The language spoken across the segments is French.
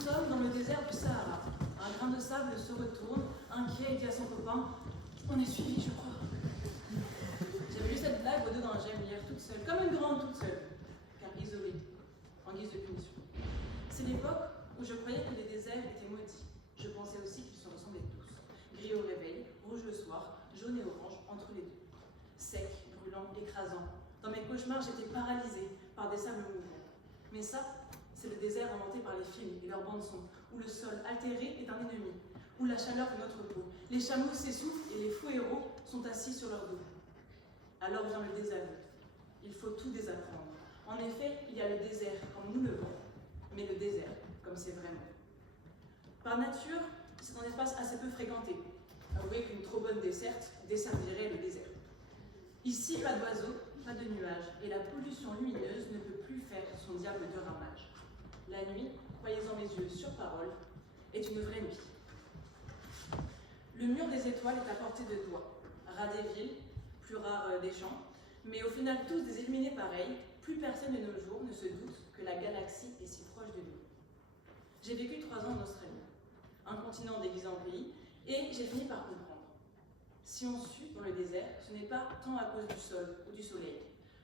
sommes dans le désert du Sahara. Un grain de sable se retourne, inquiet, et dit à son copain « On est suivi, je crois. » J'avais lu cette blague au dos d'un gemme hier, toute seule, comme une grande toute seule, car isolée, en guise de punition. C'est l'époque où je croyais que les déserts étaient maudits. Je pensais aussi qu'ils se ressemblaient tous. Gris au réveil, rouge le soir, jaune et orange entre les deux. Sec, brûlant, écrasant. Dans mes cauchemars, j'étais paralysée par des sables mouvants. Mais ça, c'est le désert inventé par les films et leurs bandes-son, où le sol altéré est un ennemi, où la chaleur de notre peau. Les chameaux s'essoufflent et les faux héros sont assis sur leur dos. Alors vient le désaveu. Il faut tout désapprendre. En effet, il y a le désert comme nous le voyons, mais le désert comme c'est vraiment. Par nature, c'est un espace assez peu fréquenté. Avouez qu'une trop bonne desserte desservirait le désert. Ici, pas d'oiseaux, pas de nuages, et la pollution lumineuse ne peut plus faire son diable de ramage. La nuit, croyez-en mes yeux sur parole, est une vraie nuit. Le mur des étoiles est à portée de doigts. Ras des villes, plus rares des champs, mais au final tous des illuminés pareils, plus personne de nos jours ne se doute que la galaxie est si proche de nous. J'ai vécu 3 ans en Australie, un continent déguisé en pays, et j'ai fini par comprendre. Si on sue dans le désert, ce n'est pas tant à cause du sol ou du soleil.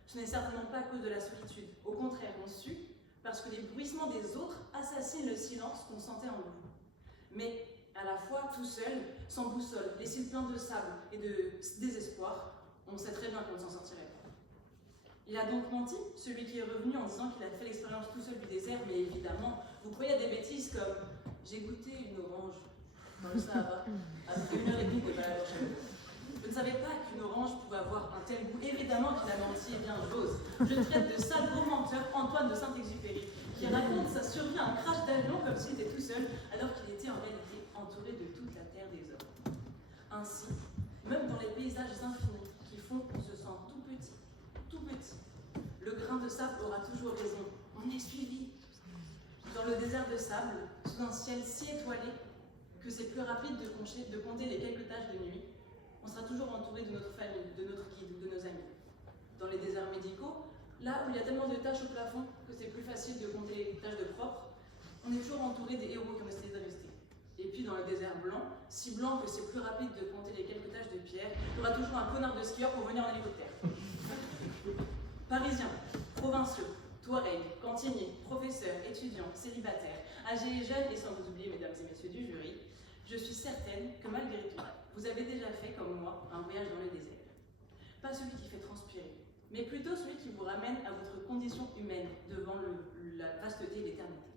Ce n'est certainement pas à cause de la solitude. Au contraire, on sue parce que les bruissements des autres assassinent le silence qu'on sentait en nous. Mais à la fois, tout seul, sans boussole, les cils pleins de sable et de désespoir, on sait très bien qu'on ne s'en sortirait pas. Il a donc menti, celui qui est revenu en disant qu'il a fait l'expérience tout seul du désert, mais évidemment, vous croyez à des bêtises comme « j'ai goûté une orange dans le Sahara, après 1h30 de balade en chameau ». Je ne savais pas qu'une orange pouvait avoir un tel goût. Évidemment qu'il a menti, et bien j'ose. Je traite de sale gros menteur Antoine de Saint-Exupéry, qui raconte sa survie à un crash d'avion comme s'il était tout seul, alors qu'il était en réalité entouré de toute la terre des hommes. Ainsi, même dans les paysages infinis qui font qu'on se sent tout petit, le grain de sable aura toujours raison. On est suivi. Dans le désert de sable, sous un ciel si étoilé que c'est plus rapide de compter les quelques taches de nuit, on sera toujours entouré de notre famille, de notre guide ou de nos amis. Dans les déserts médicaux, là où il y a tellement de taches au plafond que c'est plus facile de compter les taches de propre, on est toujours entouré des héros qui ont décidé de rester. Et puis dans le désert blanc, si blanc que c'est plus rapide de compter les quelques taches de pierre, il y aura toujours un connard de skieur pour venir en hélicoptère. Parisiens, provinciaux, touaregs, cantiniers, professeurs, étudiants, célibataires, âgés et jeunes, et sans vous oublier mesdames et messieurs du jury, je suis certaine que malgré tout, vous avez déjà fait, comme moi, un voyage dans le désert. Pas celui qui fait transpirer, mais plutôt celui qui vous ramène à votre condition humaine devant la vasteté de l'éternité.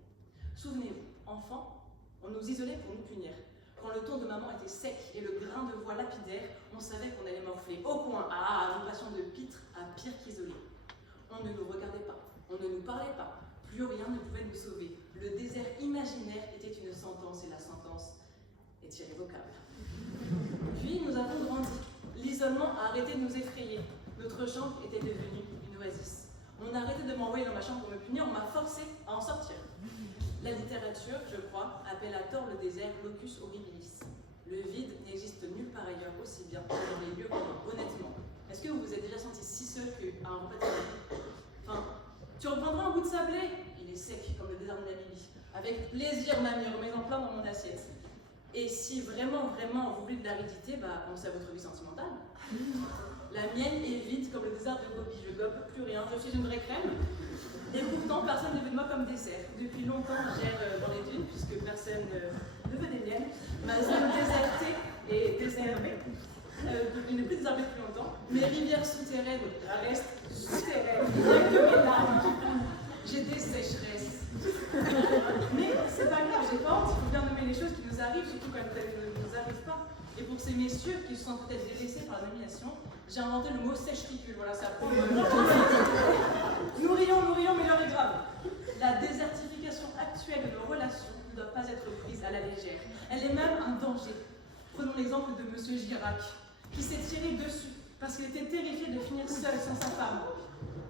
Souvenez-vous, enfant, on nous isolait pour nous punir. Quand le ton de maman était sec et le grain de voix lapidaire, on savait qu'on allait morfler. Au coin, nous passions de pitre à pire qu'isolé. On ne nous regardait pas, on ne nous parlait pas, plus rien ne pouvait nous sauver. Le désert imaginaire était une sentence et la sentence est irrévocable. Puis nous avons grandi. L'isolement a arrêté de nous effrayer. Notre chambre était devenue une oasis. On a arrêté de m'envoyer dans ma chambre pour me punir, on m'a forcé à en sortir. La littérature, je crois, appelle à tort le désert locus horribilis. Le vide n'existe nulle part ailleurs aussi bien que dans les lieux communs. Honnêtement, est-ce que vous vous êtes déjà senti si seul qu'à un repas de famille? Enfin, tu reprendras un bout de sablé? Il est sec comme le désert de Namibie. Avec plaisir, mamie, remets-en plein dans mon assiette. Et si vraiment, vous voulez de l'aridité, pensez à votre vie sentimentale. La mienne est vide comme le désert de Gobi. Je gobe plus rien, je suis une vraie crème. Et pourtant, personne ne veut de moi comme dessert. Depuis longtemps, j'erre dans les dunes, puisque personne ne veut des miennes. Ma zone désertée est désherbée. Je n'ai plus désherbée depuis longtemps. Mes rivières souterraines restent souterraines. Il n'y a que mes larmes. J'ai des sécheresses. Mais c'est pas grave, j'ai pas honte. Il faut bien nommer les choses qui nous arrivent, surtout quand elles ne nous arrivent pas. Et pour ces messieurs qui se sentent peut-être délaissés par la nomination, j'ai inventé le mot sèche-ricule. Voilà, ça prend. Nous rions, mais l'heure est grave. La désertification actuelle de nos relations ne doit pas être prise à la légère. Elle est même un danger. Prenons l'exemple de M. Girac, qui s'est tiré dessus parce qu'il était terrifié de finir seul sans sa femme.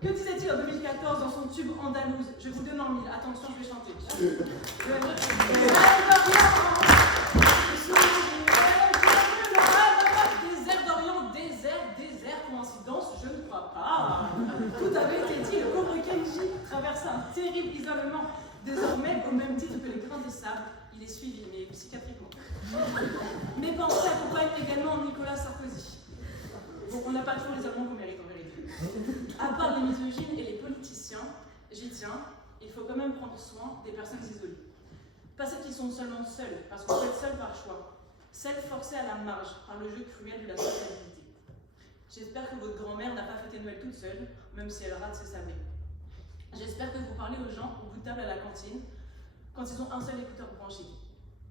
Que disait-il en 2014 dans son tube andalouse? Je vous donne en mille. Attention, je vais chanter. Désert d'Orient, désert, coïncidence, je ne crois pas. Tout avait été dit, le pauvre Kenji traversa un terrible isolement. Désormais, au même titre que les grains de sable, sable, il est suivi, mais psychiatriquement. Mes pensées accompagnent également Nicolas Sarkozy. Bon, on n'a pas toujours les Allemands qu'on mérite en vérité. À part les misogynes et les politiciens, j'y tiens, il faut quand même prendre soin des personnes isolées. Pas celles qui sont seulement seules, parce qu'on peut être seul par choix. Celles forcées à la marge par le jeu cruel de la sociabilité. J'espère que votre grand-mère n'a pas fêté Noël toute seule, même si elle rate ses sablés. J'espère que vous parlez aux gens au bout de table à la cantine, quand ils ont un seul écouteur branché.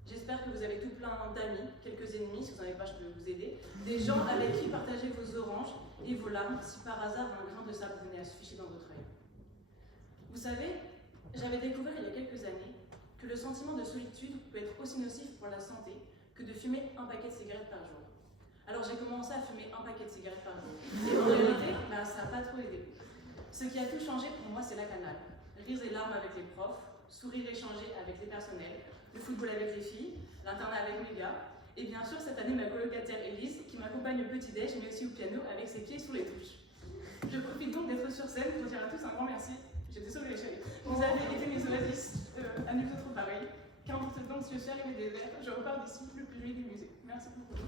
J'espère que vous avez tout plein d'amis, quelques ennemis, si vous n'en avez pas, je peux vous aider, des gens avec qui partager vos oranges et vos larmes, si par hasard un grain de sable venait à se ficher dans votre œil. Vous savez, j'avais découvert il y a quelques années que le sentiment de solitude peut être aussi nocif pour la santé que de fumer un paquet de cigarettes par jour. Alors j'ai commencé à fumer un paquet de cigarettes par jour. Et en réalité, ça n'a pas trop aidé. Ce qui a tout changé pour moi, c'est la canal. Rires et larmes avec les profs, sourires échangés avec les personnels, le football avec les filles, l'internat avec mes gars, et bien sûr cette année ma colocataire Élise qui m'accompagne au petit-déj mais aussi au piano avec ses pieds sur les touches. Je profite donc d'être sur scène pour dire à tous un grand merci. J'étais sauvée l'échelle. Vous avez été mes oasis, à nul autre pareil. Qu'importe donc si je suis arrivée des verres, je repars d'ici le plus joli du musée. Merci beaucoup.